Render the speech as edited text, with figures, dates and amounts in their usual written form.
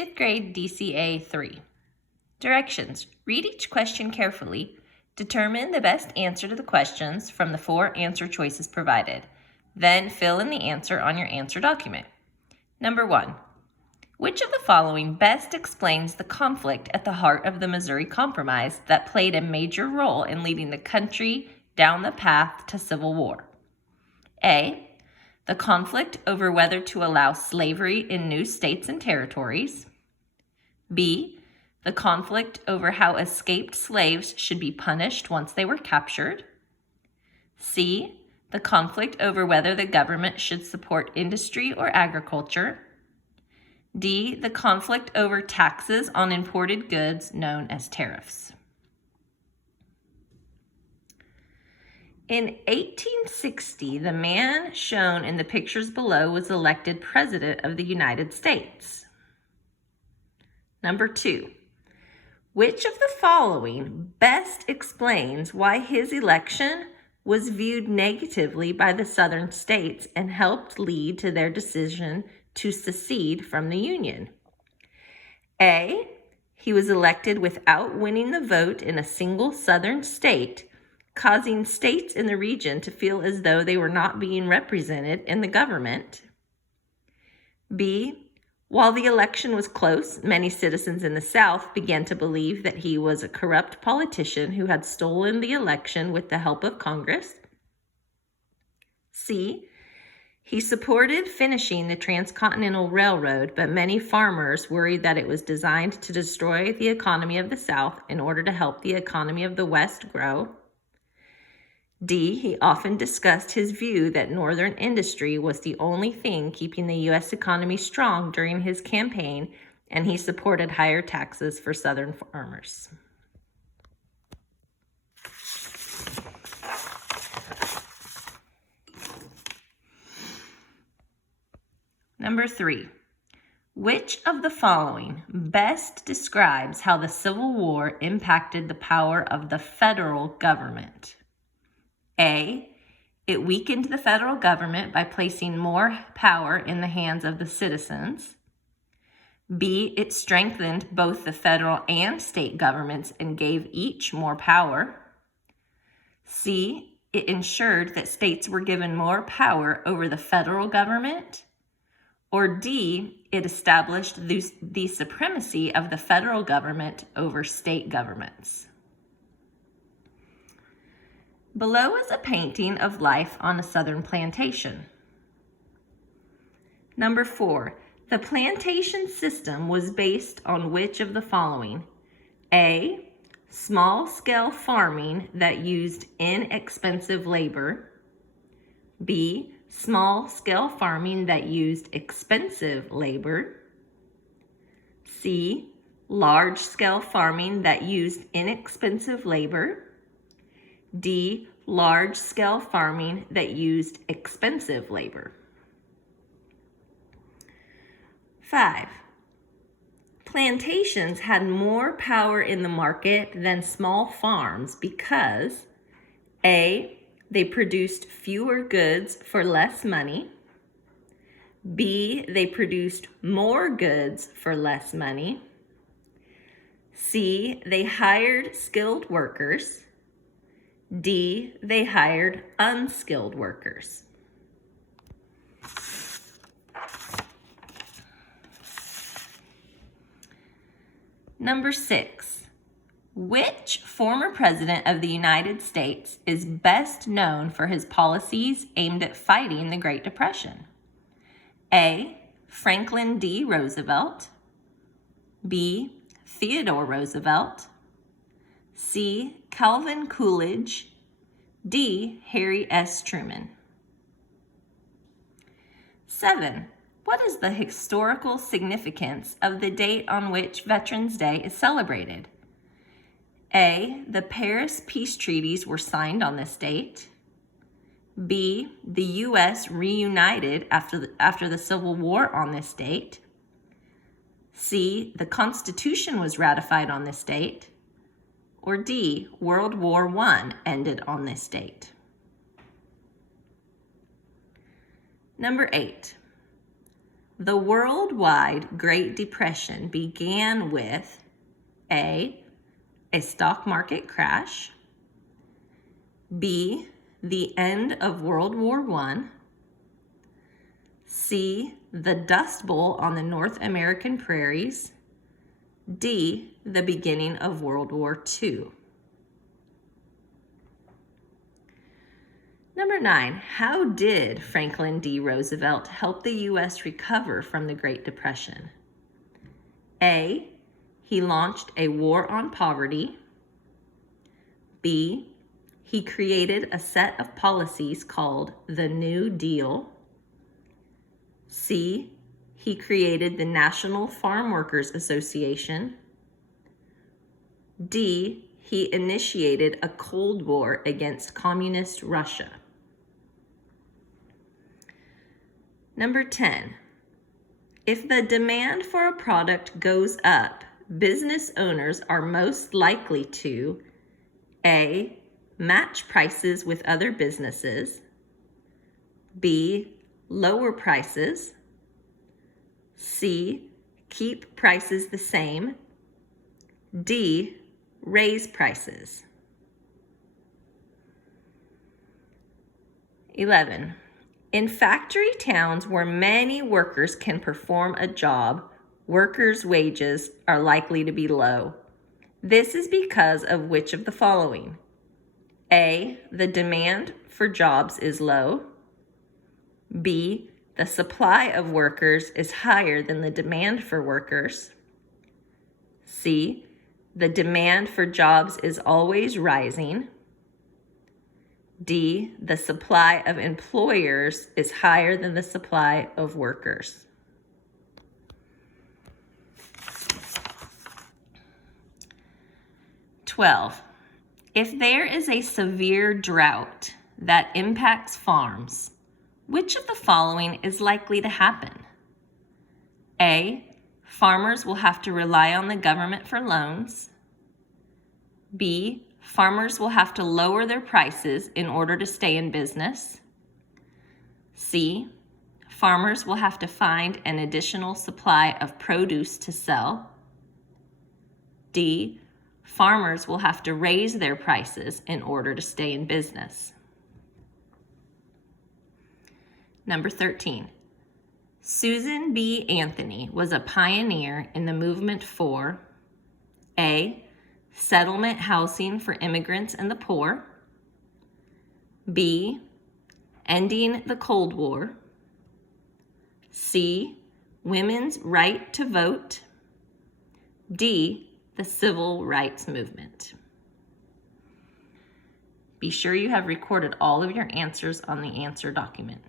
5th grade DCA3. Directions. Read each question carefully. Determine the best answer to the questions from the 4 answer choices provided. Then fill in the answer on your answer document. Number 1. Which of the following best explains the conflict at the heart of the Missouri Compromise that played a major role in leading the country down the path to civil war? A. The conflict over whether to allow slavery in new states and territories. B. The conflict over how escaped slaves should be punished once they were captured. C. The conflict over whether the government should support industry or agriculture. D. The conflict over taxes on imported goods known as tariffs. In 1860, the man shown in the pictures below was elected President of the United States. Number 2. Which of the following best explains why his election was viewed negatively by the Southern states and helped lead to their decision to secede from the Union? A. He was elected without winning the vote in a single Southern state, causing states in the region to feel as though they were not being represented in the government. B. While the election was close, many citizens in the South began to believe that he was a corrupt politician who had stolen the election with the help of Congress. C. He supported finishing the Transcontinental Railroad, but many farmers worried that it was designed to destroy the economy of the South in order to help the economy of the West grow. D. He often discussed his view that Northern industry was the only thing keeping the U.S. economy strong during his campaign, and he supported higher taxes for Southern farmers. Number 3. Which of the following best describes how the Civil War impacted the power of the federal government? A. It weakened the federal government by placing more power in the hands of the citizens. B. It strengthened both the federal and state governments and gave each more power. C. It ensured that states were given more power over the federal government. Or D. It established the supremacy of the federal government over state governments. Below is a painting of life on a southern plantation. Number 4. The plantation system was based on which of the following? A. Small-scale farming that used inexpensive labor. B. Small-scale farming that used expensive labor. C. Large-scale farming that used inexpensive labor. D. Large-scale farming that used expensive labor. 5. Plantations had more power in the market than small farms because A. They produced fewer goods for less money. B. They produced more goods for less money. C. They hired skilled workers. D. They hired unskilled workers. Number 6. Which former president of the United States is best known for his policies aimed at fighting the Great Depression? A. Franklin D. Roosevelt. B. Theodore Roosevelt. C. Calvin Coolidge. D. Harry S. Truman. 7. What is the historical significance of the date on which Veterans Day is celebrated? A. The Paris Peace Treaties were signed on this date. B. The U.S. reunited after the Civil War on this date. C. The Constitution was ratified on this date. Or D. World War I ended on this date. Number 8. The worldwide Great Depression began with A, a stock market crash, B, the end of World War I, C, the Dust Bowl on the North American prairies, D, the beginning of World War II. Number 9, how did Franklin D. Roosevelt help the U.S. recover from the Great Depression? A, he launched a war on poverty. B, he created a set of policies called the New Deal. C, he created the National Farm Workers Association. D, he initiated a Cold War against communist Russia. Number 10, if the demand for a product goes up, business owners are most likely to A, match prices with other businesses, B, lower prices, C, keep prices the same, D, raise prices. 11. In factory towns where many workers can perform a job, workers' wages are likely to be low. This is because of which of the following? A, the demand for jobs is low. B, the supply of workers is higher than the demand for workers. C, the demand for jobs is always rising. D, the supply of employers is higher than the supply of workers. "12. If there is a severe drought that impacts farms, which of the following is likely to happen? A, farmers will have to rely on the government for loans. B, farmers will have to lower their prices in order to stay in business. C, farmers will have to find an additional supply of produce to sell. D, farmers will have to raise their prices in order to stay in business." Number 13. Susan B. Anthony was a pioneer in the movement for A, settlement housing for immigrants and the poor. B, ending the Cold War. C, women's right to vote. D, the civil rights movement. Be sure you have recorded all of your answers on the answer document.